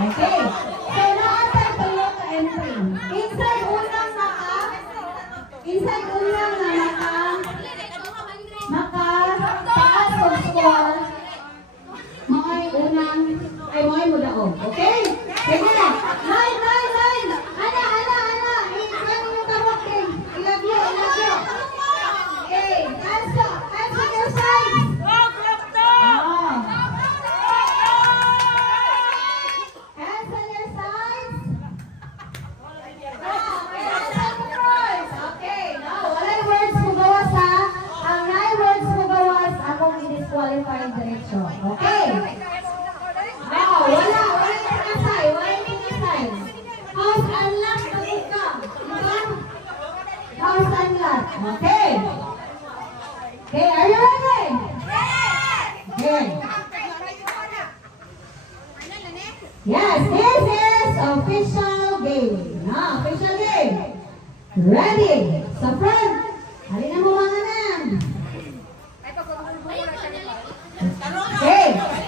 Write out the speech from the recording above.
Okay. So, naatay tulo ka entry. Inside unang taas o score, mao'y unang, ay mao'y mudaog. Okay? Sige na. Line. Ana. Ano yung tawag din? I love you. Okay. Answer your size. Answer your size. Okay. Now, walay words mo gawas ha. Ang 9 words mo gawas, akong i-disqualified diretso. Okay? Now, wala nakasay. House unlock na buka. House unlock. Okay. Okay, are you ready? Okay. Yes, this is official game. Official game. Ready? Sa front. Halina mo mga nan. Okay.